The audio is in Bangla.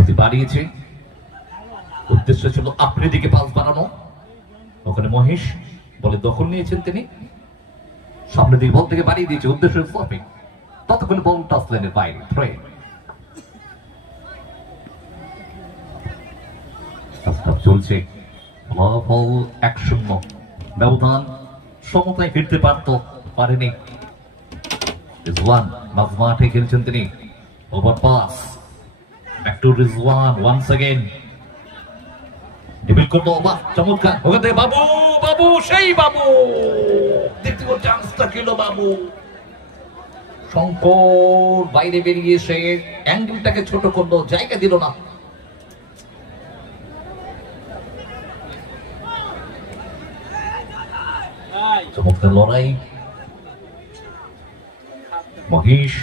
গতি বাড়িয়েছে, উদ্দেশ্য ছিল আপনি দিকে পাস বাড়ানো। ওখানে মহেশ বলে দখল নিয়েছেন তিনি, সামনের দিকে বল থেকে বাড়িয়ে দিয়েছে, উদ্দেশ্য স্লপিং। ততক্ষণে বল টাচ লাইনের বাইরে, থ্রো। চলছে ফলাফল 1-0, ব্যবধান সমতায় ফিরতে পারেনি রিজওয়ান। মাঝ মাঠে খেলছেন তিনি, over pass back to Rizwan once again. Dribble করলো, বাহ চমৎকার, ওখান থেকে বাবু, বাবু সেই বাবু, দ্বিতীয় চান্সটা খেল বাবু। শঙ্কর বাইরে বেরিয়ে এসে অ্যাঙ্গেলটাকে ছোট করলো, জায়গা দিল না। চমৎকার লড়াই, মহেশ